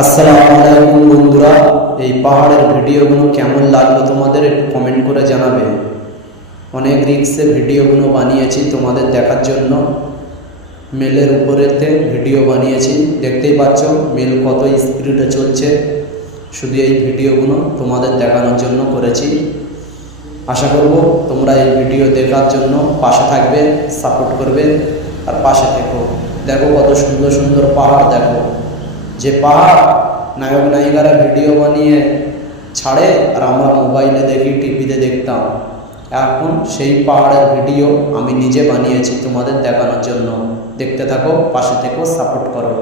আসসালামু আলাইকুম বন্ধুরা, এই পাহাড়ের ভিডিওগুলো কেমন লাগলো তোমাদের একটু কমেন্ট করে জানাবে। অনেক রিক্সে ভিডিওগুলো বানিয়েছি তোমাদের দেখার জন্য। মেলের উপরেতে ভিডিও বানিয়েছি, দেখতেই পাচ্ছ মেল কত স্পিডে চলছে। শুধু এই ভিডিওগুলো তোমাদের দেখানোর জন্য করেছি। আশা করব তোমরা এই ভিডিও দেখার জন্য পাশে থাকবে, সাপোর্ট করবে আর পাশে থেকো। দেখো কত সুন্দর সুন্দর পাহাড়, দেখো যে পাহাড় নায়ক নায়িকারা ভিডিও বানিয়ে ছাড়ে আর আমরা মোবাইলে দেখি, টিভিতে দেখতাম। এখন সেই পাহাড়ের ভিডিও আমি নিজে বানিয়েছি তোমাদের দেখানোর জন্য। দেখতে থাকো, পাশে থেকো, সাপোর্ট করো।